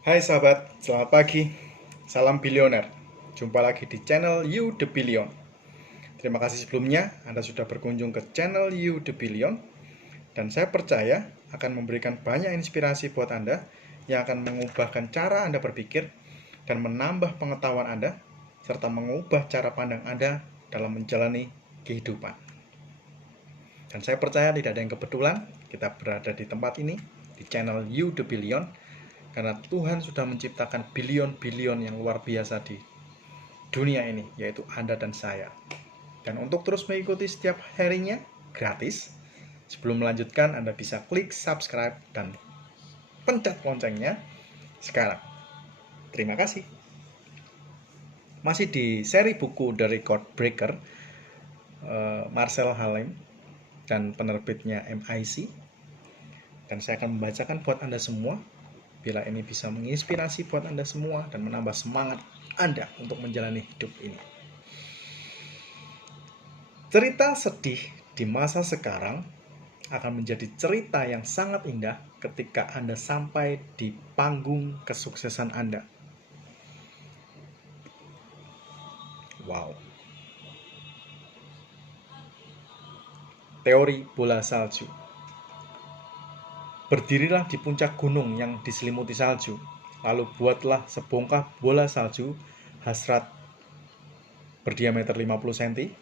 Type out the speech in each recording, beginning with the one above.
Hai sahabat, selamat pagi. Salam bilioner. Jumpa lagi di channel You The Billion. Terima kasih sebelumnya Anda sudah berkunjung ke channel You The Billion. Dan saya percaya akan memberikan banyak inspirasi buat Anda yang akan mengubahkan cara Anda berpikir dan menambah pengetahuan Anda serta mengubah cara pandang Anda dalam menjalani kehidupan. Dan saya percaya tidak ada yang kebetulan kita berada di tempat ini, di channel You The Billion, karena Tuhan sudah menciptakan bilion-bilion yang luar biasa di dunia ini, yaitu Anda dan saya. Dan untuk terus mengikuti setiap harinya, gratis. Sebelum melanjutkan, Anda bisa klik subscribe dan pencet loncengnya sekarang. Terima kasih. Masih di seri buku The Record Breaker, Marcel Halem dan penerbitnya MIC. Dan saya akan membacakan buat Anda semua, bila ini bisa menginspirasi buat Anda semua dan menambah semangat Anda untuk menjalani hidup ini. Cerita sedih di masa sekarang akan menjadi cerita yang sangat indah ketika Anda sampai di panggung kesuksesan Anda. Wow. Teori bola salju. Berdirilah di puncak gunung yang diselimuti salju, lalu buatlah sebongkah bola salju hasrat berdiameter 50 cm.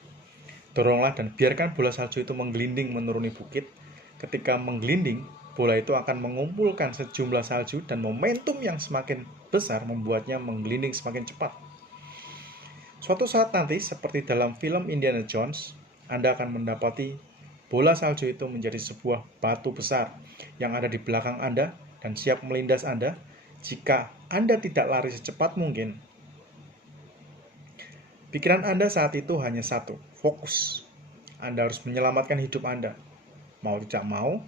Doronglah dan biarkan bola salju itu menggelinding menuruni bukit. Ketika menggelinding, bola itu akan mengumpulkan sejumlah salju dan momentum yang semakin besar membuatnya menggelinding semakin cepat. Suatu saat nanti, seperti dalam film Indiana Jones, Anda akan mendapati bola salju itu menjadi sebuah batu besar yang ada di belakang Anda dan siap melindas Anda jika Anda tidak lari secepat mungkin. Pikiran Anda saat itu hanya satu, fokus. Anda harus menyelamatkan hidup Anda. Mau tidak mau,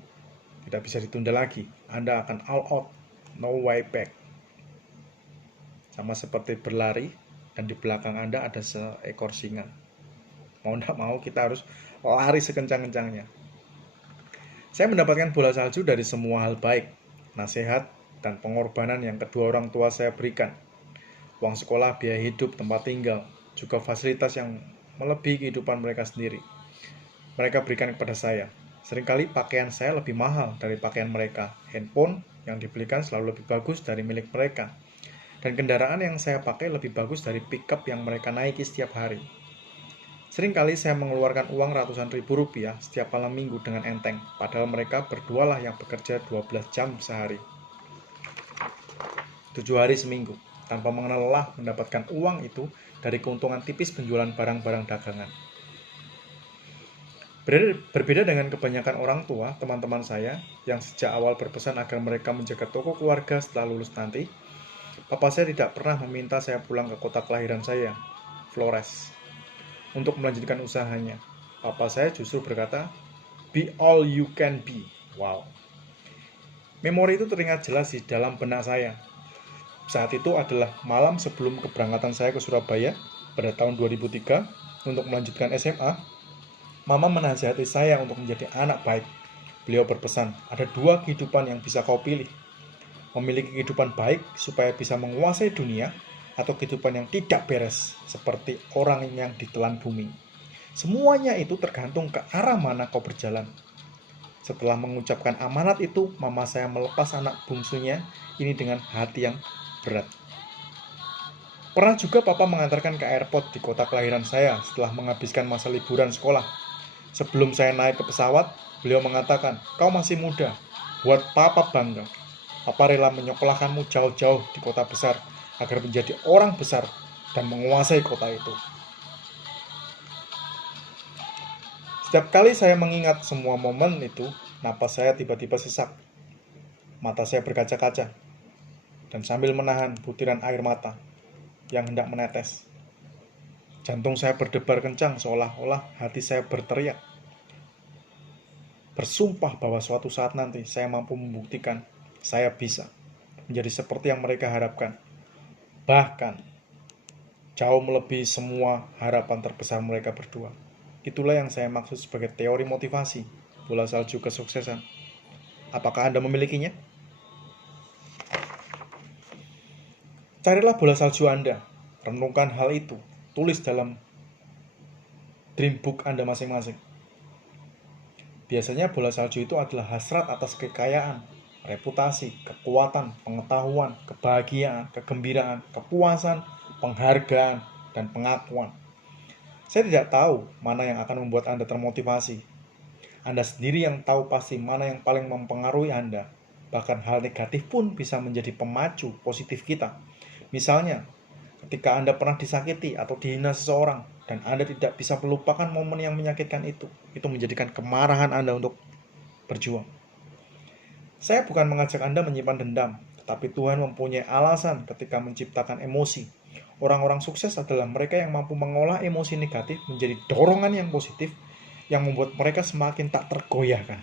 tidak bisa ditunda lagi. Anda akan all out, no way back. Sama seperti berlari dan di belakang Anda ada seekor singa. Mau tidak mau kita harus lari sekencang-kencangnya. Saya mendapatkan bola salju dari semua hal baik, nasihat, dan pengorbanan yang kedua orang tua saya berikan. Uang sekolah, biaya hidup, tempat tinggal, juga fasilitas yang melebihi kehidupan mereka sendiri. Mereka berikan kepada saya. Seringkali pakaian saya lebih mahal dari pakaian mereka. Handphone yang dibelikan selalu lebih bagus dari milik mereka. Dan kendaraan yang saya pakai lebih bagus dari pickup yang mereka naiki setiap hari. Seringkali saya mengeluarkan uang ratusan ribu rupiah setiap malam minggu dengan enteng, padahal mereka berdualah yang bekerja 12 jam sehari. 7 hari seminggu, tanpa mengenal lelah mendapatkan uang itu dari keuntungan tipis penjualan barang-barang dagangan. Berbeda dengan kebanyakan orang tua, teman-teman saya, yang sejak awal berpesan agar mereka menjaga toko keluarga setelah lulus nanti, papa saya tidak pernah meminta saya pulang ke kota kelahiran saya, Flores, untuk melanjutkan usahanya. Papa saya justru berkata, "Be all you can be." Wow. Memori itu teringat jelas di dalam benak saya. Saat itu adalah malam sebelum keberangkatan saya ke Surabaya pada tahun 2003 untuk melanjutkan SMA. Mama menasihati saya untuk menjadi anak baik. Beliau berpesan, ada dua kehidupan yang bisa kau pilih. Memiliki kehidupan baik supaya bisa menguasai dunia, atau kehidupan yang tidak beres, seperti orang yang ditelan bumi. Semuanya itu tergantung ke arah mana kau berjalan. Setelah mengucapkan amanat itu, mama saya melepas anak bungsunya ini dengan hati yang berat. Pernah juga papa mengantarkan ke airport di kota kelahiran saya setelah menghabiskan masa liburan sekolah. Sebelum saya naik ke pesawat, beliau mengatakan, "Kau masih muda, buat papa bangga. Papa rela menyekolahkanmu jauh-jauh di kota besar agar menjadi orang besar dan menguasai kota itu." Setiap kali saya mengingat semua momen itu, napas saya tiba-tiba sesak. Mata saya berkaca-kaca, dan sambil menahan butiran air mata yang hendak menetes. Jantung saya berdebar kencang seolah-olah hati saya berteriak. Bersumpah bahwa suatu saat nanti saya mampu membuktikan saya bisa menjadi seperti yang mereka harapkan. Bahkan jauh melebihi semua harapan terbesar mereka berdua. Itulah yang saya maksud sebagai teori motivasi, bola salju kesuksesan. Apakah Anda memilikinya? Carilah bola salju Anda, renungkan hal itu, tulis dalam dream book Anda masing-masing. Biasanya bola salju itu adalah hasrat atas kekayaan, reputasi, kekuatan, pengetahuan, kebahagiaan, kegembiraan, kepuasan, penghargaan, dan pengakuan. Saya tidak tahu mana yang akan membuat Anda termotivasi. Anda sendiri yang tahu pasti mana yang paling mempengaruhi Anda. Bahkan hal negatif pun bisa menjadi pemacu positif kita. Misalnya, ketika Anda pernah disakiti atau dihina seseorang, dan Anda tidak bisa melupakan momen yang menyakitkan itu menjadikan kemarahan Anda untuk berjuang. Saya bukan mengajak Anda menyimpan dendam, tetapi Tuhan mempunyai alasan ketika menciptakan emosi. Orang-orang sukses adalah mereka yang mampu mengolah emosi negatif menjadi dorongan yang positif yang membuat mereka semakin tak tergoyahkan.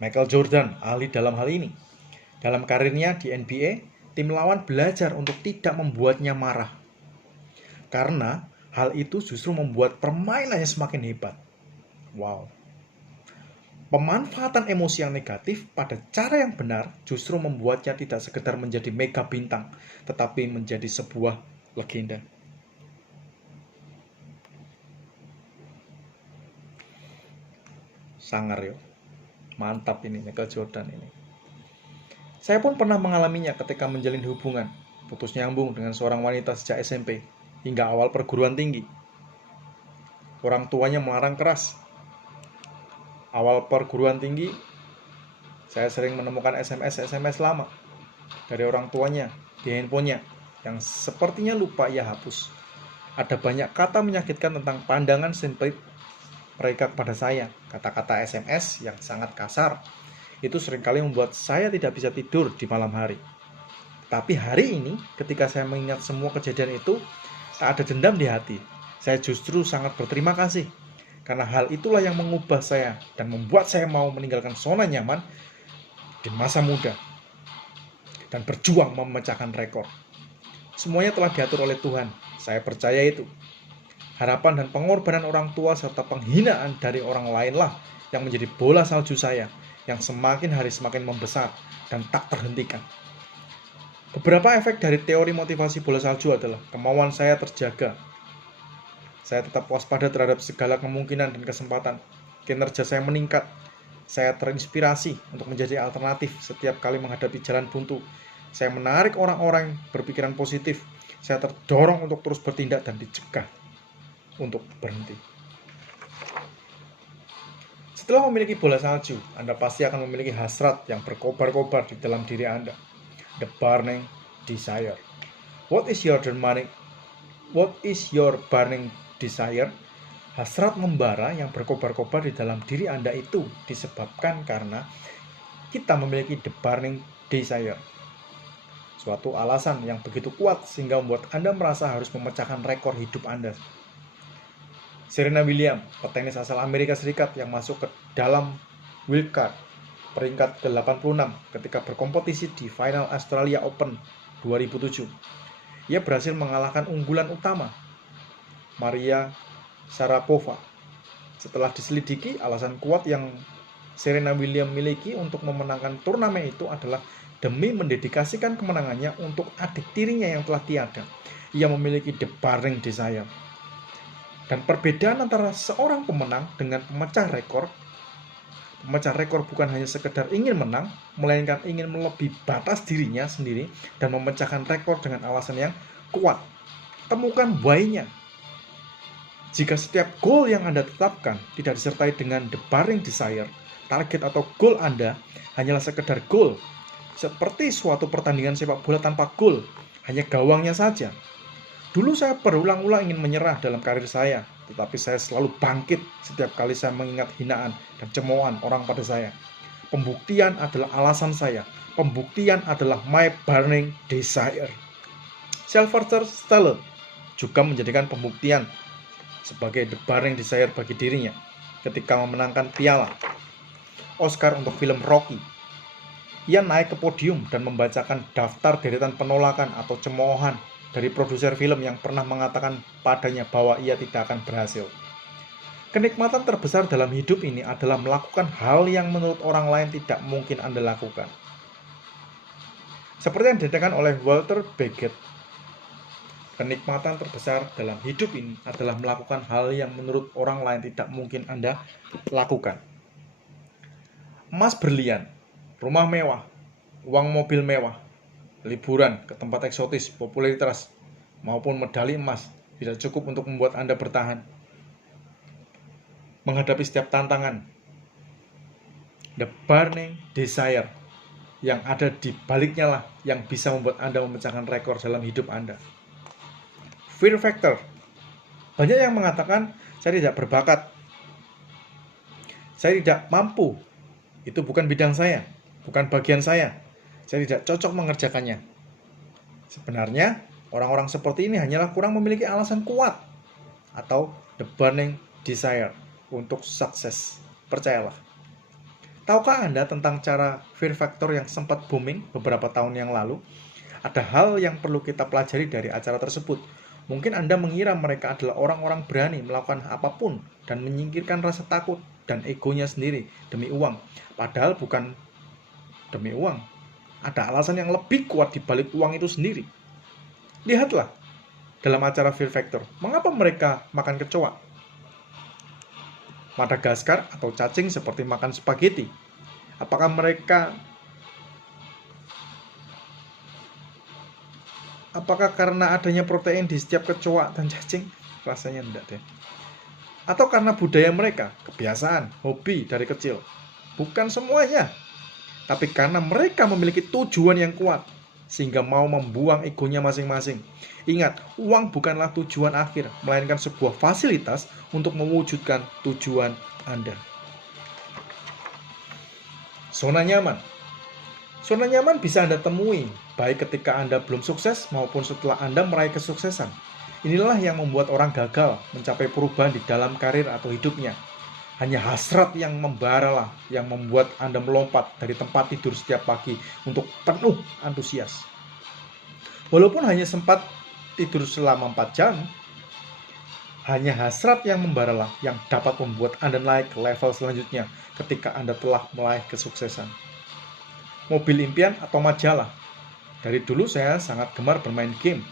Michael Jordan ahli dalam hal ini. Dalam karirnya di NBA, tim lawan belajar untuk tidak membuatnya marah. Karena hal itu justru membuat permainannya semakin hebat. Wow. Pemanfaatan emosi yang negatif pada cara yang benar justru membuatnya tidak sekedar menjadi mega bintang, tetapi menjadi sebuah legenda. Sangar yo. Mantap ini Michael Jordan ini. Saya pun pernah mengalaminya ketika menjalin hubungan, putus nyambung dengan seorang wanita sejak SMP hingga awal perguruan tinggi. Orang tuanya melarang keras. Awal perguruan tinggi, saya sering menemukan SMS lama dari orang tuanya di handphonenya yang sepertinya lupa ia hapus. Ada banyak kata menyakitkan tentang pandangan sempit mereka kepada saya. Kata-kata SMS yang sangat kasar. Itu seringkali membuat saya tidak bisa tidur di malam hari. Tapi hari ini, ketika saya mengingat semua kejadian itu, tak ada dendam di hati. Saya justru sangat berterima kasih. Karena hal itulah yang mengubah saya dan membuat saya mau meninggalkan zona nyaman di masa muda dan berjuang memecahkan rekor. Semuanya telah diatur oleh Tuhan. Saya percaya itu. Harapan dan pengorbanan orang tua serta penghinaan dari orang lainlah yang menjadi bola salju saya, yang semakin hari semakin membesar dan tak terhentikan. Beberapa efek dari teori motivasi bola salju adalah kemauan saya terjaga. Saya tetap waspada terhadap segala kemungkinan dan kesempatan. Kinerja saya meningkat. Saya terinspirasi untuk menjadi alternatif setiap kali menghadapi jalan buntu. Saya menarik orang-orang yang berpikiran positif. Saya terdorong untuk terus bertindak dan dicegah untuk berhenti. Setelah memiliki bola salju, Anda pasti akan memiliki hasrat yang berkobar-kobar di dalam diri Anda. The burning desire. What is your burning desire? Hasrat membara yang berkobar-kobar di dalam diri Anda itu disebabkan karena kita memiliki the burning desire. Suatu alasan yang begitu kuat sehingga membuat Anda merasa harus memecahkan rekor hidup Anda. Serena Williams, petenis asal Amerika Serikat yang masuk ke dalam wildcard peringkat ke-86 ketika berkompetisi di final Australia Open 2007. Ia berhasil mengalahkan unggulan utama, Maria Sharapova. Setelah diselidiki, alasan kuat yang Serena Williams miliki untuk memenangkan turnamen itu adalah demi mendedikasikan kemenangannya untuk adik tirinya yang telah tiada. Ia memiliki the burning desire. Dan perbedaan antara seorang pemenang dengan pemecah rekor bukan hanya sekedar ingin menang, melainkan ingin melebihi batas dirinya sendiri dan memecahkan rekor dengan alasan yang kuat. Temukan why-nya. Jika setiap goal yang Anda tetapkan tidak disertai dengan the burning desire, target atau goal Anda hanyalah sekedar goal, seperti suatu pertandingan sepak bola tanpa goal, hanya gawangnya saja. Dulu saya berulang-ulang ingin menyerah dalam karir saya, tetapi saya selalu bangkit setiap kali saya mengingat hinaan dan cemoohan orang pada saya. Pembuktian adalah alasan saya. Pembuktian adalah my burning desire. Sylvester Stallone juga menjadikan pembuktian sebagai the burning desire bagi dirinya ketika memenangkan piala Oscar untuk film Rocky. Ia naik ke podium dan membacakan daftar deretan penolakan atau cemoohan dari produser film yang pernah mengatakan padanya bahwa ia tidak akan berhasil. Kenikmatan terbesar dalam hidup ini adalah melakukan hal yang menurut orang lain tidak mungkin Anda lakukan. Seperti yang dikatakan oleh Walter Baggett, kenikmatan terbesar dalam hidup ini adalah melakukan hal yang menurut orang lain tidak mungkin Anda lakukan. Emas berlian, rumah mewah, uang mobil mewah, liburan ke tempat eksotis, popularitas, maupun medali emas tidak cukup untuk membuat Anda bertahan menghadapi setiap tantangan. The burning desire yang ada di baliknya lah yang bisa membuat Anda memecahkan rekor dalam hidup Anda. Fear factor. Banyak yang mengatakan, saya tidak berbakat, saya tidak mampu, itu bukan bidang saya, bukan bagian saya tidak cocok mengerjakannya. Sebenarnya, orang-orang seperti ini hanyalah kurang memiliki alasan kuat atau the burning desire untuk sukses. Percayalah. Tahukah Anda tentang cara fear factor yang sempat booming beberapa tahun yang lalu? Ada hal yang perlu kita pelajari dari acara tersebut. Mungkin Anda mengira mereka adalah orang-orang berani melakukan apapun dan menyingkirkan rasa takut dan egonya sendiri demi uang. Padahal bukan demi uang. Ada alasan yang lebih kuat di balik uang itu sendiri. Lihatlah dalam acara Fear Factor, mengapa mereka makan kecoa? Madagaskar atau cacing seperti makan spaghetti. Apakah karena adanya protein di setiap kecoa dan cacing? Rasanya enggak deh. Atau karena budaya mereka, kebiasaan, hobi dari kecil? Bukan semuanya. Tapi karena mereka memiliki tujuan yang kuat, sehingga mau membuang egonya masing-masing. Ingat, uang bukanlah tujuan akhir, melainkan sebuah fasilitas untuk mewujudkan tujuan Anda. Zona nyaman. Zona nyaman bisa Anda temui, baik ketika Anda belum sukses maupun setelah Anda meraih kesuksesan. Inilah yang membuat orang gagal mencapai perubahan di dalam karir atau hidupnya. Hanya hasrat yang membara lah yang membuat Anda melompat dari tempat tidur setiap pagi untuk penuh antusias. Walaupun hanya sempat tidur selama 4 jam, hanya hasrat yang membara lah yang dapat membuat Anda naik ke level selanjutnya ketika Anda telah meraih kesuksesan. Mobil impian atau majalah. Dari dulu saya sangat gemar bermain game,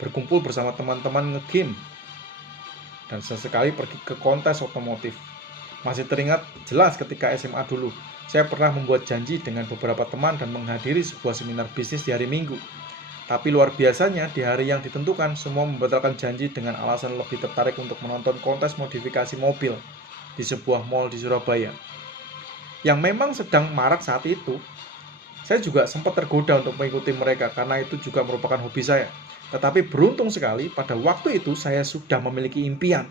berkumpul bersama teman-teman nge-game, dan sesekali pergi ke kontes otomotif. Masih teringat jelas ketika SMA dulu, saya pernah membuat janji dengan beberapa teman dan menghadiri sebuah seminar bisnis di hari Minggu. Tapi luar biasanya, di hari yang ditentukan, semua membatalkan janji dengan alasan lebih tertarik untuk menonton kontes modifikasi mobil di sebuah mall di Surabaya, yang memang sedang marak saat itu. Saya juga sempat tergoda untuk mengikuti mereka karena itu juga merupakan hobi saya. Tetapi beruntung sekali, pada waktu itu saya sudah memiliki impian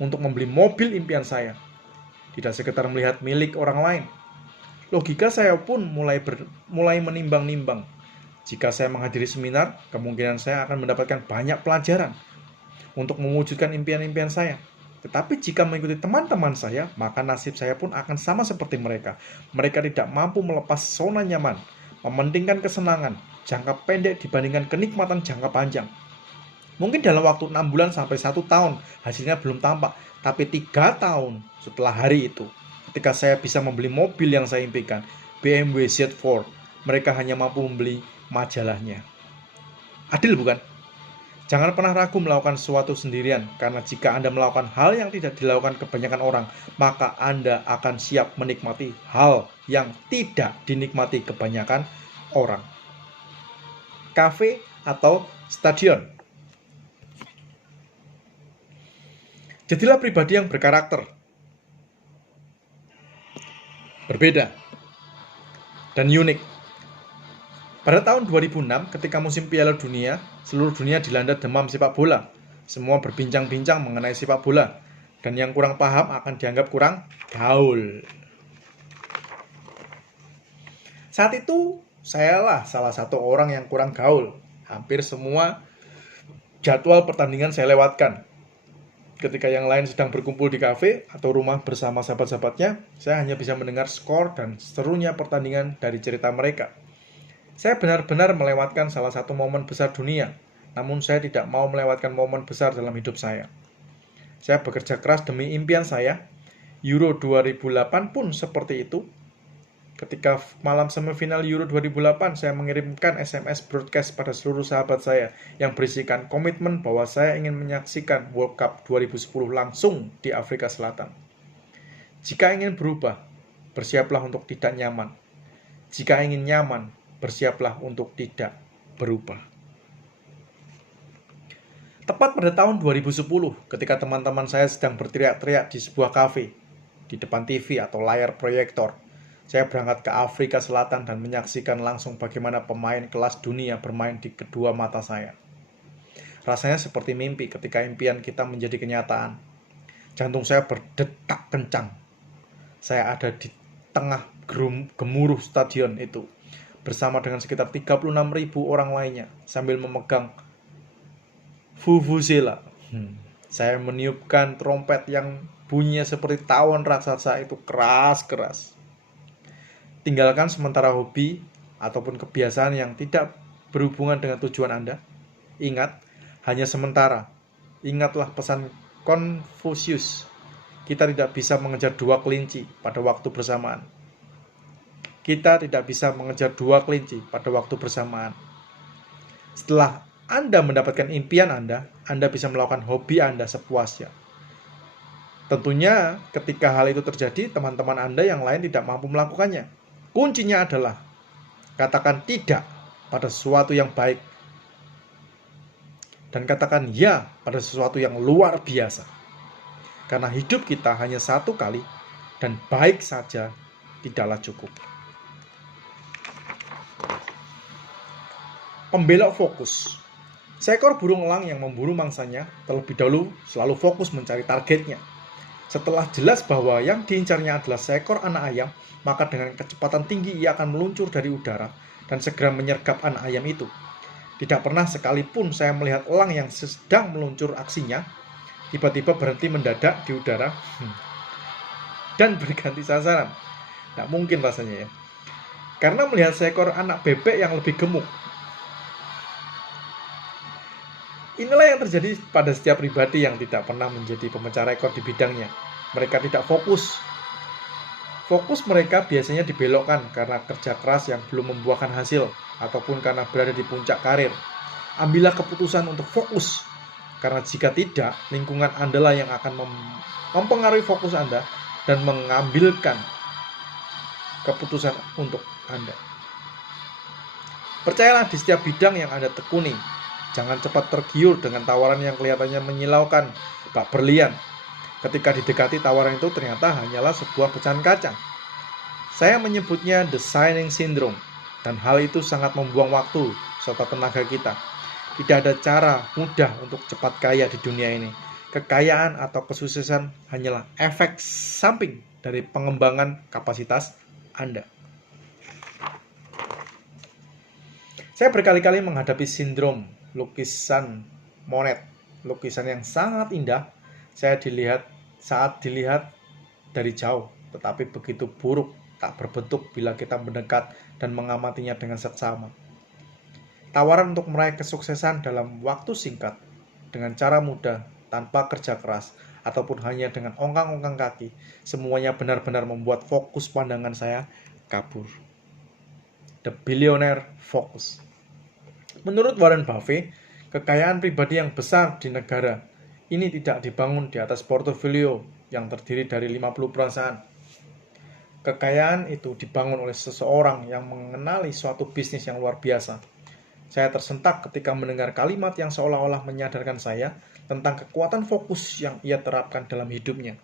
untuk membeli mobil impian saya. Tidak sekedar melihat milik orang lain. Logika saya pun mulai menimbang-nimbang. Jika saya menghadiri seminar, kemungkinan saya akan mendapatkan banyak pelajaran untuk mewujudkan impian-impian saya. Tetapi jika mengikuti teman-teman saya, maka nasib saya pun akan sama seperti mereka. Mereka tidak mampu melepas zona nyaman, mementingkan kesenangan jangka pendek dibandingkan kenikmatan jangka panjang. Mungkin dalam waktu 6 bulan sampai 1 tahun hasilnya belum tampak, tapi 3 tahun setelah hari itu, ketika saya bisa membeli mobil yang saya impikan, BMW Z4, mereka hanya mampu membeli majalahnya. Adil bukan? Jangan pernah ragu melakukan sesuatu sendirian, karena jika Anda melakukan hal yang tidak dilakukan kebanyakan orang, maka Anda akan siap menikmati hal yang tidak dinikmati kebanyakan orang. Kafe atau stadion. Jadilah pribadi yang berkarakter, berbeda, dan unik. Pada tahun 2006, ketika musim Piala Dunia, seluruh dunia dilanda demam sepak bola. Semua berbincang-bincang mengenai sepak bola, dan yang kurang paham akan dianggap kurang gaul. Saat itu, sayalah salah satu orang yang kurang gaul. Hampir semua jadwal pertandingan saya lewatkan. Ketika yang lain sedang berkumpul di kafe atau rumah bersama sahabat-sahabatnya, saya hanya bisa mendengar skor dan serunya pertandingan dari cerita mereka. Saya benar-benar melewatkan salah satu momen besar dunia, namun saya tidak mau melewatkan momen besar dalam hidup saya. Saya bekerja keras demi impian saya. Euro 2008 pun seperti itu. Ketika malam semifinal Euro 2008, saya mengirimkan SMS broadcast pada seluruh sahabat saya yang berisikan komitmen bahwa saya ingin menyaksikan World Cup 2010 langsung di Afrika Selatan. Jika ingin berubah, bersiaplah untuk tidak nyaman. Jika ingin nyaman, bersiaplah untuk tidak berubah. Tepat pada tahun 2010, ketika teman-teman saya sedang berteriak-teriak di sebuah kafe, di depan TV atau layar proyektor, saya berangkat ke Afrika Selatan dan menyaksikan langsung bagaimana pemain kelas dunia bermain di kedua mata saya. Rasanya seperti mimpi ketika impian kita menjadi kenyataan. Jantung saya berdetak kencang. Saya ada di tengah gemuruh stadion itu, bersama dengan sekitar 36.000 orang lainnya, sambil memegang vuvuzela. Saya meniupkan trompet yang bunyinya seperti tawon raksasa itu keras-keras. Tinggalkan sementara hobi ataupun kebiasaan yang tidak berhubungan dengan tujuan Anda. Ingat, hanya sementara. Ingatlah pesan Konfusius. Kita tidak bisa mengejar dua kelinci pada waktu bersamaan. Kita tidak bisa mengejar dua kelinci pada waktu bersamaan. Setelah Anda mendapatkan impian Anda bisa melakukan hobi Anda sepuasnya. Tentunya ketika hal itu terjadi, teman-teman Anda yang lain tidak mampu melakukannya. Kuncinya adalah katakan tidak pada sesuatu yang baik dan katakan ya pada sesuatu yang luar biasa. Karena hidup kita hanya satu kali dan baik saja tidaklah cukup. Pembelok fokus. Seekor burung elang yang memburu mangsanya terlebih dahulu selalu fokus mencari targetnya. Setelah jelas bahwa yang diincarnya adalah seekor anak ayam, maka dengan kecepatan tinggi ia akan meluncur dari udara dan segera menyergap anak ayam itu. Tidak pernah sekalipun saya melihat elang yang sedang meluncur aksinya, tiba-tiba berhenti mendadak di udara dan berganti sasaran. Tidak mungkin rasanya ya. Karena melihat seekor anak bebek yang lebih gemuk. Inilah yang terjadi pada setiap pribadi yang tidak pernah menjadi pemecah rekor di bidangnya. Mereka tidak fokus. Fokus mereka biasanya dibelokkan karena kerja keras yang belum membuahkan hasil, ataupun karena berada di puncak karir. Ambillah keputusan untuk fokus, karena jika tidak, lingkungan Anda lah yang akan mempengaruhi fokus Anda dan mengambilkan keputusan untuk Anda. Percayalah di setiap bidang yang Anda tekuni. Jangan cepat tergiur dengan tawaran yang kelihatannya menyilaukan, bak berlian. Ketika didekati tawaran itu ternyata hanyalah sebuah pecahan kaca. Saya menyebutnya the signing syndrome, dan hal itu sangat membuang waktu serta tenaga kita. Tidak ada cara mudah untuk cepat kaya di dunia ini. Kekayaan atau kesuksesan hanyalah efek samping dari pengembangan kapasitas Anda. Saya berkali-kali menghadapi sindrom lukisan Monet, lukisan yang sangat indah saat dilihat dari jauh, tetapi begitu buruk, tak berbentuk bila kita mendekat dan mengamatinya dengan seksama. Tawaran untuk meraih kesuksesan dalam waktu singkat, dengan cara mudah, tanpa kerja keras, ataupun hanya dengan ongkang-ongkang kaki, semuanya benar-benar membuat fokus pandangan saya kabur. The Billionaire Focus. Menurut Warren Buffett, kekayaan pribadi yang besar di negara ini tidak dibangun di atas portofolio yang terdiri dari 50 perusahaan. Kekayaan itu dibangun oleh seseorang yang mengenali suatu bisnis yang luar biasa. Saya tersentak ketika mendengar kalimat yang seolah-olah menyadarkan saya tentang kekuatan fokus yang ia terapkan dalam hidupnya.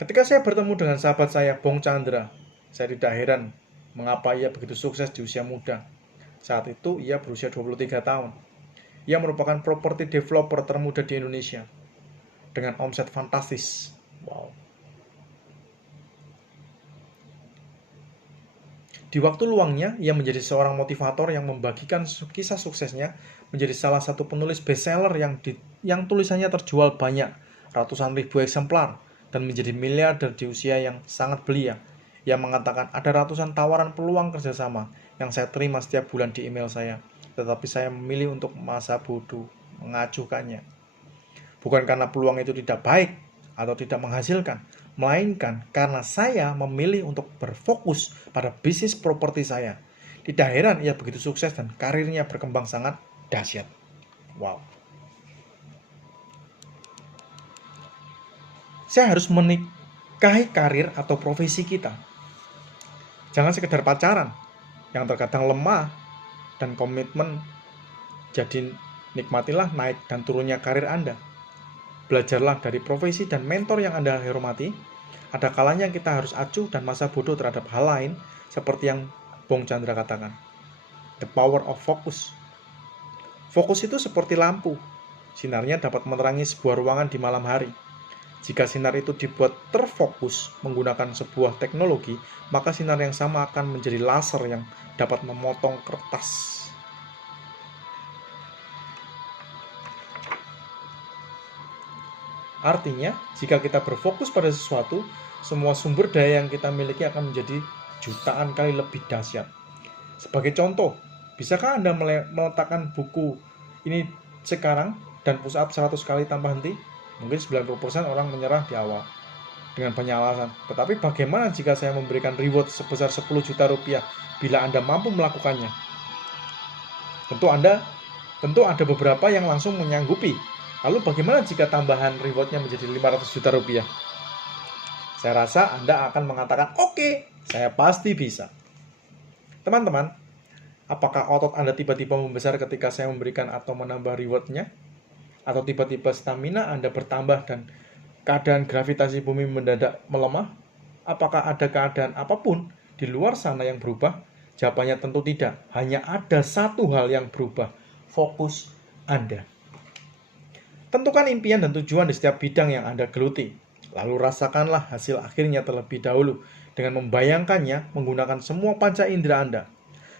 Ketika saya bertemu dengan sahabat saya, Bong Chandra, saya tidak heran mengapa ia begitu sukses di usia muda. Saat itu ia berusia 23 tahun. Ia merupakan property developer termuda di Indonesia dengan omset fantastis. Wow. Di waktu luangnya, ia menjadi seorang motivator yang membagikan kisah suksesnya, menjadi salah satu penulis bestseller yang tulisannya terjual banyak, ratusan ribu eksemplar, dan menjadi miliarder di usia yang sangat belia. Ia mengatakan ada ratusan tawaran peluang kerjasama yang saya terima setiap bulan di email saya, tetapi saya memilih untuk masa bodoh mengajukannya. Bukan karena peluang itu tidak baik atau tidak menghasilkan, melainkan karena saya memilih untuk berfokus pada bisnis properti saya. Tidak heran ia begitu sukses dan karirnya berkembang sangat dahsyat. Wow. Saya harus menikahi karir atau profesi kita. Jangan sekedar pacaran yang terkadang lemah dan komitmen. Jadi nikmatilah naik dan turunnya karir Anda. Belajarlah dari profesi dan mentor yang Anda hormati. Ada kalanya kita harus acuh dan masa bodoh terhadap hal lain, seperti yang Bong Chandra katakan. The power of focus. Fokus itu seperti lampu. Sinarnya dapat menerangi sebuah ruangan di malam hari. Jika sinar itu dibuat terfokus menggunakan sebuah teknologi, maka sinar yang sama akan menjadi laser yang dapat memotong kertas. Artinya, jika kita berfokus pada sesuatu, semua sumber daya yang kita miliki akan menjadi jutaan kali lebih dahsyat. Sebagai contoh, bisakah Anda meletakkan buku ini sekarang dan push up 100 kali tanpa henti? Mungkin 90% orang menyerah di awal dengan banyak alasan. Tetapi bagaimana jika saya memberikan reward sebesar 10 juta rupiah bila Anda mampu melakukannya? Tentu ada beberapa yang langsung menyanggupi. Lalu bagaimana jika tambahan rewardnya menjadi 500 juta rupiah? Saya rasa Anda akan mengatakan, oke, saya pasti bisa. Teman-teman, apakah otot Anda tiba-tiba membesar ketika saya memberikan atau menambah rewardnya? Atau tiba-tiba stamina Anda bertambah dan keadaan gravitasi bumi mendadak melemah? Apakah ada keadaan apapun di luar sana yang berubah? Jawabannya tentu tidak. Hanya ada satu hal yang berubah, fokus Anda. Tentukan impian dan tujuan di setiap bidang yang Anda geluti. Lalu rasakanlah hasil akhirnya terlebih dahulu dengan membayangkannya menggunakan semua panca indera Anda.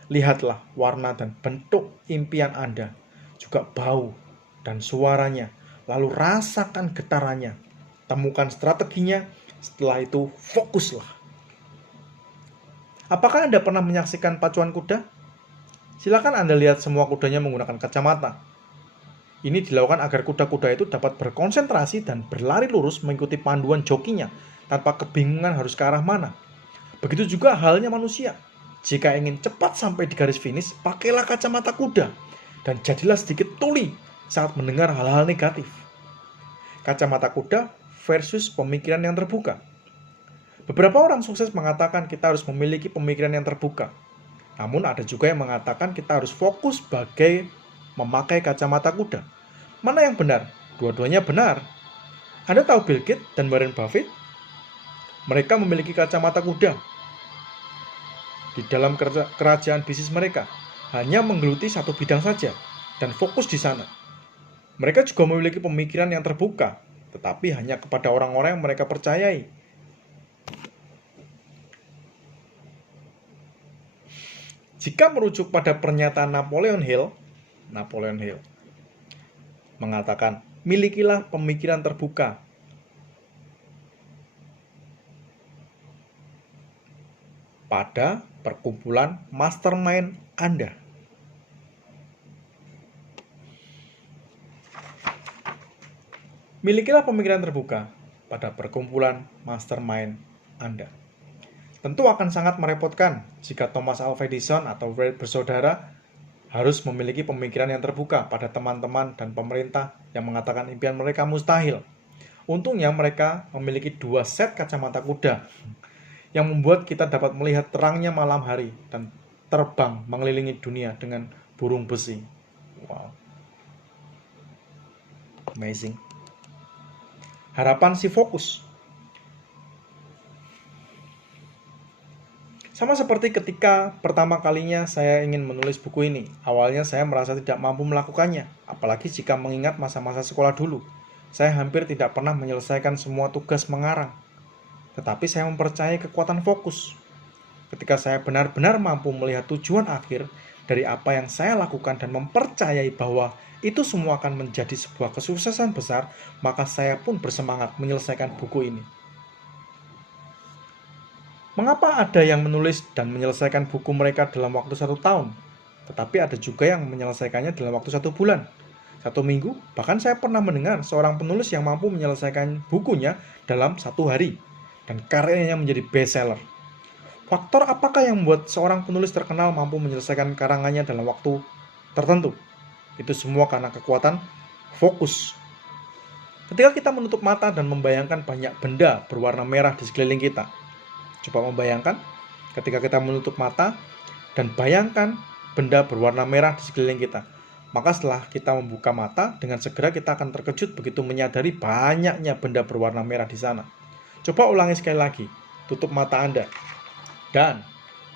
Lihatlah warna dan bentuk impian Anda, juga bau dan suaranya. Lalu rasakan getarannya. Temukan strateginya, setelah itu fokuslah. Apakah Anda pernah menyaksikan pacuan kuda? Silakan Anda lihat semua kudanya menggunakan kacamata. Ini dilakukan agar kuda-kuda itu dapat berkonsentrasi dan berlari lurus mengikuti panduan jokinya tanpa kebingungan harus ke arah mana. Begitu juga halnya manusia. Jika ingin cepat sampai di garis finish, pakailah kacamata kuda dan jadilah sedikit tuli saat mendengar hal-hal negatif. Kacamata kuda versus pemikiran yang terbuka. Beberapa orang sukses mengatakan kita harus memiliki pemikiran yang terbuka. Namun ada juga yang mengatakan kita harus fokus sebagai memakai kacamata kuda. Mana yang benar? Dua-duanya benar. Anda tahu Bill Gates dan Warren Buffett? Mereka memiliki kacamata kuda di dalam kerajaan bisnis mereka. Hanya menggeluti satu bidang saja dan fokus di sana. Mereka juga memiliki pemikiran yang terbuka, tetapi hanya kepada orang-orang yang mereka percayai. Jika merujuk pada pernyataan Napoleon Hill mengatakan, milikilah pemikiran terbuka. Pada perkumpulan mastermind Anda. Milikilah pemikiran terbuka pada perkumpulan mastermind Anda. Tentu akan sangat merepotkan jika Thomas Alva Edison atau Wright bersaudara harus memiliki pemikiran yang terbuka pada teman-teman dan pemerintah yang mengatakan impian mereka mustahil. Untungnya mereka memiliki 2 set kacamata kuda yang membuat kita dapat melihat terangnya malam hari dan terbang mengelilingi dunia dengan burung besi. Wow. Amazing. Harapan si fokus. Sama seperti ketika pertama kalinya saya ingin menulis buku ini. Awalnya saya merasa tidak mampu melakukannya, apalagi jika mengingat masa-masa sekolah dulu. Saya hampir tidak pernah menyelesaikan semua tugas mengarang. Tetapi saya mempercayai kekuatan fokus. Ketika saya benar-benar mampu melihat tujuan akhir dari apa yang saya lakukan dan mempercayai bahwa itu semua akan menjadi sebuah kesuksesan besar, maka saya pun bersemangat menyelesaikan buku ini. Mengapa ada yang menulis dan menyelesaikan buku mereka dalam waktu 1 tahun, tetapi ada juga yang menyelesaikannya dalam waktu 1 bulan, 1 minggu, bahkan saya pernah mendengar seorang penulis yang mampu menyelesaikan bukunya dalam 1 hari. dan karyanya menjadi bestseller. Faktor apakah yang membuat seorang penulis terkenal mampu menyelesaikan karangannya dalam waktu tertentu? Itu semua karena kekuatan fokus. Ketika kita menutup mata dan membayangkan banyak benda berwarna merah di sekeliling kita, coba membayangkan ketika kita menutup mata dan bayangkan benda berwarna merah di sekeliling kita. Maka setelah kita membuka mata, dengan segera kita akan terkejut begitu menyadari banyaknya benda berwarna merah di sana. Coba ulangi sekali lagi, tutup mata Anda. Dan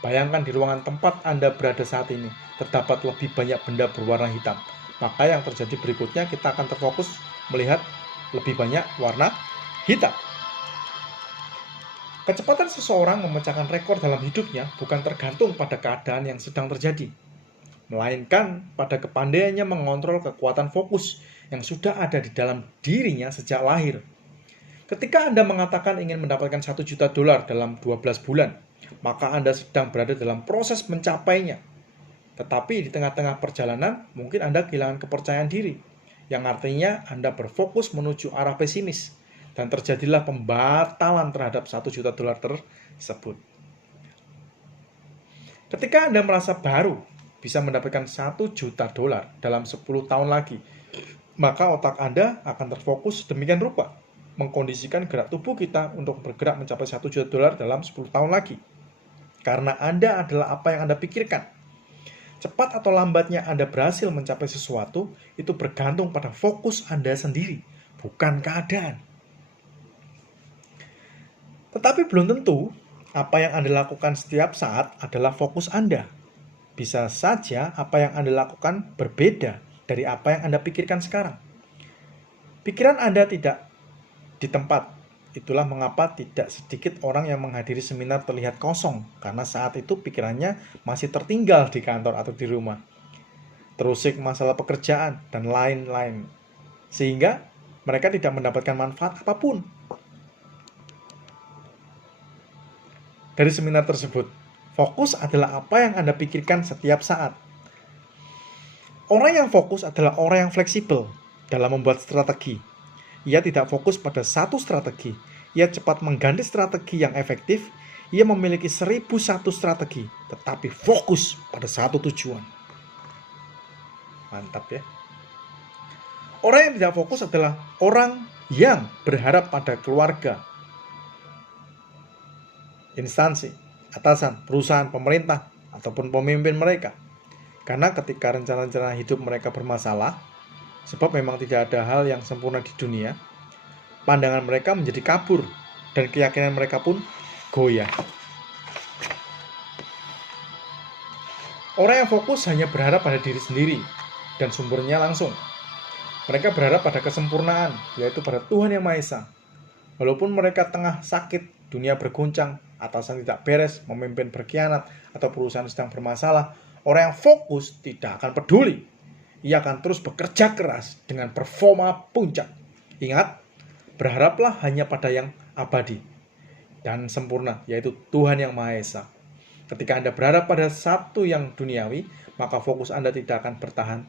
bayangkan di ruangan tempat Anda berada saat ini, terdapat lebih banyak benda berwarna hitam. Maka yang terjadi berikutnya, kita akan terfokus melihat lebih banyak warna hitam. Kecepatan seseorang memecahkan rekor dalam hidupnya bukan tergantung pada keadaan yang sedang terjadi, melainkan pada kepandaiannya mengontrol kekuatan fokus yang sudah ada di dalam dirinya sejak lahir. Ketika Anda mengatakan ingin mendapatkan $1 juta dalam 12 bulan, maka Anda sedang berada dalam proses mencapainya. Tetapi di tengah-tengah perjalanan, mungkin Anda kehilangan kepercayaan diri, yang artinya Anda berfokus menuju arah pesimis, dan terjadilah pembatalan terhadap $1 juta tersebut. Ketika Anda merasa baru bisa mendapatkan $1 juta dalam 10 tahun lagi, maka otak Anda akan terfokus demikian rupa, mengkondisikan gerak tubuh kita untuk bergerak mencapai $1 juta dalam 10 tahun lagi. Karena Anda adalah apa yang Anda pikirkan. Cepat atau lambatnya Anda berhasil mencapai sesuatu, itu bergantung pada fokus Anda sendiri, bukan keadaan. Tetapi belum tentu apa yang Anda lakukan setiap saat adalah fokus Anda. Bisa saja apa yang Anda lakukan berbeda dari apa yang Anda pikirkan sekarang. Pikiran Anda tidak di tempat. Itulah mengapa tidak sedikit orang yang menghadiri seminar terlihat kosong, karena saat itu pikirannya masih tertinggal di kantor atau di rumah. Terusik masalah pekerjaan dan lain-lain. Sehingga mereka tidak mendapatkan manfaat apapun dari seminar tersebut. Fokus adalah apa yang Anda pikirkan setiap saat. Orang yang fokus adalah orang yang fleksibel dalam membuat strategi. Ia tidak fokus pada satu strategi. Ia cepat mengganti strategi yang efektif. Ia memiliki 1001 strategi, tetapi fokus pada satu tujuan. Mantap ya. Orang yang tidak fokus adalah orang yang berharap pada keluarga, instansi, atasan, perusahaan, pemerintah, ataupun pemimpin mereka. Karena ketika rencana-rencana hidup mereka bermasalah, sebab memang tidak ada hal yang sempurna di dunia, pandangan mereka menjadi kabur, dan keyakinan mereka pun goyah. Orang yang fokus hanya berharap pada diri sendiri, dan sumbernya langsung. Mereka berharap pada kesempurnaan, yaitu pada Tuhan Yang Maha Esa. Walaupun mereka tengah sakit, dunia berguncang, atasan tidak beres, pemimpin berkhianat, atau perusahaan sedang bermasalah, orang yang fokus tidak akan peduli. Ia akan terus bekerja keras dengan performa puncak. Ingat, berharaplah hanya pada yang abadi dan sempurna, yaitu Tuhan Yang Maha Esa. Ketika Anda berharap pada satu yang duniawi, maka fokus Anda tidak akan bertahan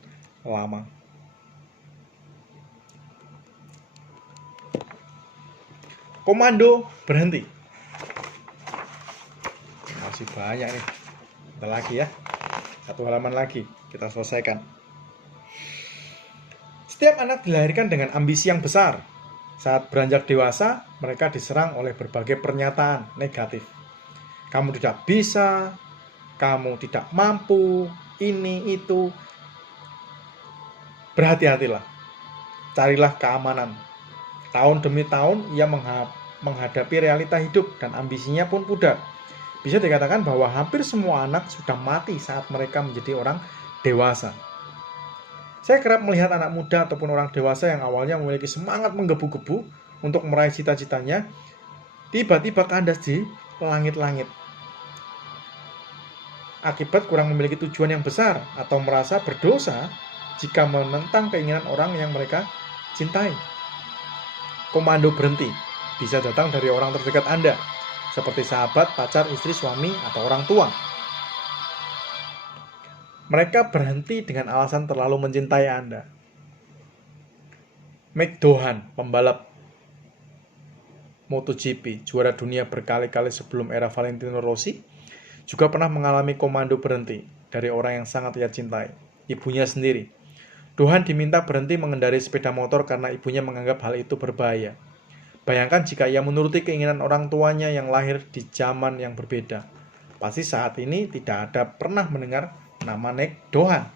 lama. Komando berhenti. Masih banyak nih. Kita lagi ya. Satu halaman lagi kita selesaikan. Setiap anak dilahirkan dengan ambisi yang besar. Saat beranjak dewasa, mereka diserang oleh berbagai pernyataan negatif. Kamu tidak bisa, kamu tidak mampu, ini, itu. Berhati-hatilah. Carilah keamanan. Tahun demi tahun, ia menghadapi realita hidup dan ambisinya pun pudar. Bisa dikatakan bahwa hampir semua anak sudah mati saat mereka menjadi orang dewasa. Saya kerap melihat anak muda ataupun orang dewasa yang awalnya memiliki semangat menggebu-gebu untuk meraih cita-citanya, tiba-tiba kandas di langit-langit. Akibat kurang memiliki tujuan yang besar atau merasa berdosa jika menentang keinginan orang yang mereka cintai. Komando berhenti bisa datang dari orang terdekat Anda, seperti sahabat, pacar, istri, suami, atau orang tua. Mereka berhenti dengan alasan terlalu mencintai Anda. McDohan, pembalap MotoGP, juara dunia berkali-kali sebelum era Valentino Rossi, juga pernah mengalami komando berhenti dari orang yang sangat ia cintai, ibunya sendiri. Dohan diminta berhenti mengendarai sepeda motor karena ibunya menganggap hal itu berbahaya. Bayangkan jika ia menuruti keinginan orang tuanya yang lahir di zaman yang berbeda. Pasti saat ini tidak ada pernah mendengar nama Nick Dohan.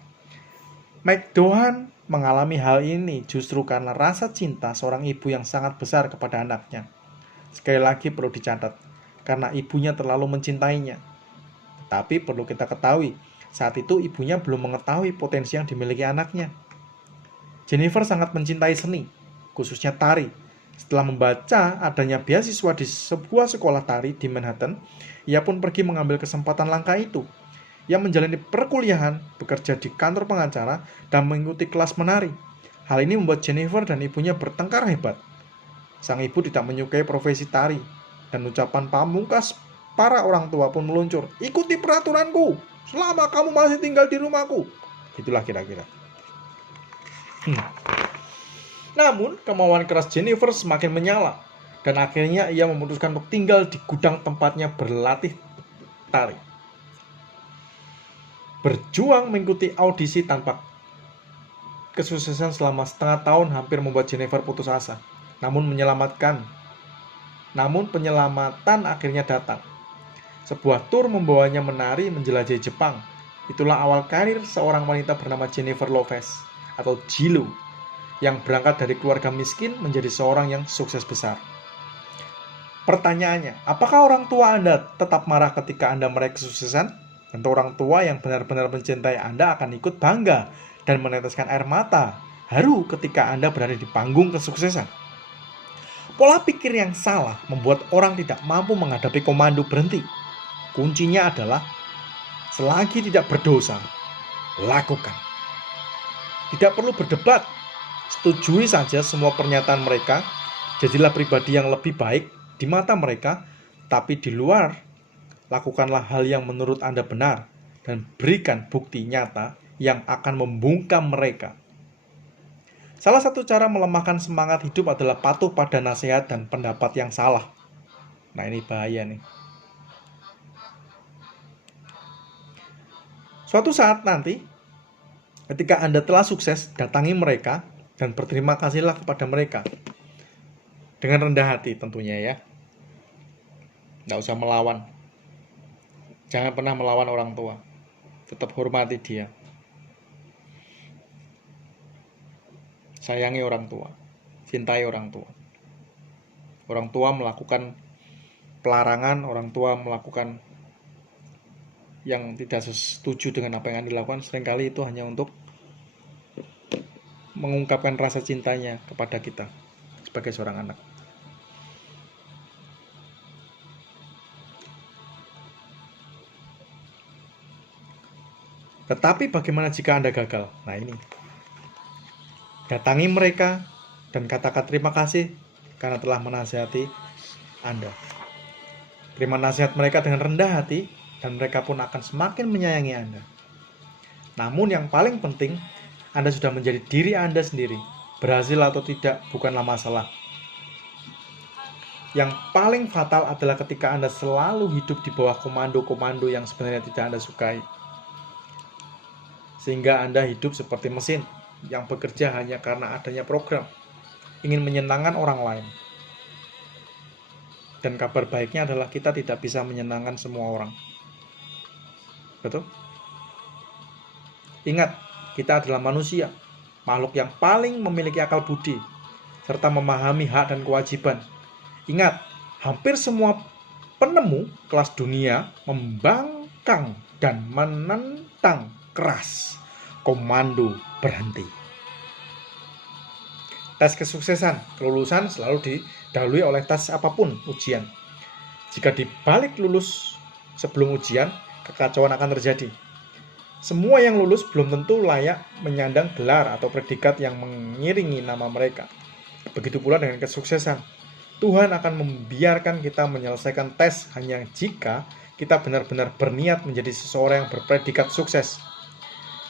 Mike Dohan mengalami hal ini justru karena rasa cinta seorang ibu yang sangat besar kepada anaknya. Sekali lagi perlu dicatat, karena ibunya terlalu mencintainya. Tetapi perlu kita ketahui, saat itu ibunya belum mengetahui potensi yang dimiliki anaknya. Jennifer sangat mencintai seni, khususnya tari. Setelah membaca adanya beasiswa di sebuah sekolah tari di Manhattan, ia pun pergi mengambil kesempatan langka itu. Ia menjalani perkuliahan, bekerja di kantor pengacara, dan mengikuti kelas menari. Hal ini membuat Jennifer dan ibunya bertengkar hebat. Sang ibu tidak menyukai profesi tari, dan ucapan pamungkas para orang tua pun meluncur, "Ikuti peraturanku, selama kamu masih tinggal di rumahku." Itulah kira-kira. Namun, kemauan keras Jennifer semakin menyala, dan akhirnya ia memutuskan untuk tinggal di gudang tempatnya berlatih tari. Berjuang mengikuti audisi tanpa kesuksesan selama setengah tahun hampir membuat Jennifer putus asa. Namun penyelamatan akhirnya datang. Sebuah tur membawanya menari menjelajahi Jepang. Itulah awal karir seorang wanita bernama Jennifer Lopez atau Jilo, yang berangkat dari keluarga miskin menjadi seorang yang sukses besar. Pertanyaannya, apakah orang tua Anda tetap marah ketika Anda meraih kesuksesan? Tentu orang tua yang benar-benar mencintai Anda akan ikut bangga dan meneteskan air mata haru ketika Anda berada di panggung kesuksesan. Pola pikir yang salah membuat orang tidak mampu menghadapi komando berhenti. Kuncinya adalah, selagi tidak berdosa, lakukan. Tidak perlu berdebat, setujui saja semua pernyataan mereka, jadilah pribadi yang lebih baik di mata mereka, tapi di luar, lakukanlah hal yang menurut Anda benar, dan berikan bukti nyata yang akan membungkam mereka. Salah satu cara melemahkan semangat hidup adalah patuh pada nasihat dan pendapat yang salah. Nah, ini bahaya nih. Suatu saat nanti, ketika Anda telah sukses, datangi mereka dan berterima kasihlah kepada mereka. Dengan rendah hati tentunya ya. Nggak usah melawan. Jangan pernah melawan orang tua. Tetap hormati dia. Sayangi orang tua, cintai orang tua. Orang tua melakukan pelarangan, orang tua melakukan yang tidak setuju dengan apa yang Anda lakukan, seringkali itu hanya untuk mengungkapkan rasa cintanya kepada kita sebagai seorang anak. Tetapi bagaimana jika Anda gagal? Nah, ini. Datangi mereka dan katakan terima kasih karena telah menasihati Anda. Terima nasihat mereka dengan rendah hati dan mereka pun akan semakin menyayangi Anda. Namun yang paling penting, Anda sudah menjadi diri Anda sendiri. Berhasil atau tidak bukanlah masalah. Yang paling fatal adalah ketika Anda selalu hidup di bawah komando-komando yang sebenarnya tidak Anda sukai. Sehingga Anda hidup seperti mesin yang bekerja hanya karena adanya program, ingin menyenangkan orang lain. Dan kabar baiknya adalah kita tidak bisa menyenangkan semua orang. Betul? Ingat, kita adalah manusia, makhluk yang paling memiliki akal budi, serta memahami hak dan kewajiban. Ingat, hampir semua penemu kelas dunia membangkang dan menentang keras komando berhenti. Tes kesuksesan, kelulusan selalu didahului oleh tes apapun, ujian. Jika dibalik lulus sebelum ujian, kekacauan akan terjadi. Semua yang lulus belum tentu layak menyandang gelar atau predikat yang mengiringi nama mereka. Begitu pula dengan kesuksesan. Tuhan akan membiarkan kita menyelesaikan tes hanya jika kita benar-benar berniat menjadi seseorang yang berpredikat sukses.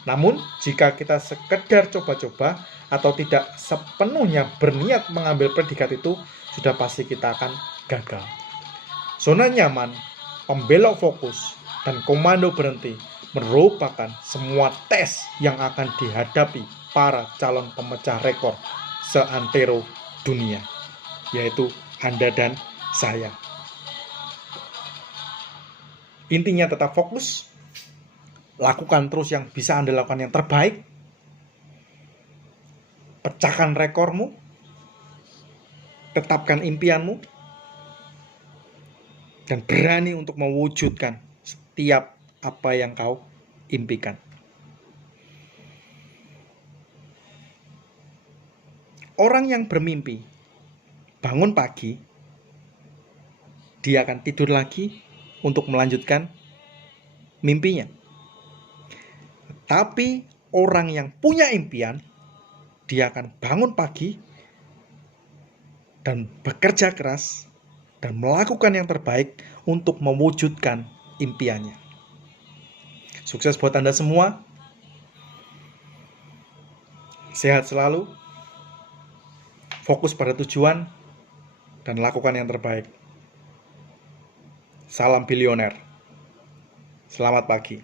Namun, jika kita sekedar coba-coba atau tidak sepenuhnya berniat mengambil predikat itu, sudah pasti kita akan gagal. Zona nyaman, pembelok fokus, dan komando berhenti merupakan semua tes yang akan dihadapi para calon pemecah rekor seantero dunia, yaitu Anda dan saya. Intinya tetap fokus, lakukan terus yang bisa Anda lakukan yang terbaik, pecahkan rekormu, tetapkan impianmu, dan berani untuk mewujudkan setiap apa yang kau impikan. Orang yang bermimpi bangun pagi, dia akan tidur lagi untuk melanjutkan mimpinya. Tapi orang yang punya impian, dia akan bangun pagi dan bekerja keras dan melakukan yang terbaik untuk mewujudkan impiannya. Sukses buat Anda semua. Sehat selalu. Fokus pada tujuan dan lakukan yang terbaik. Salam bilioner. Selamat pagi.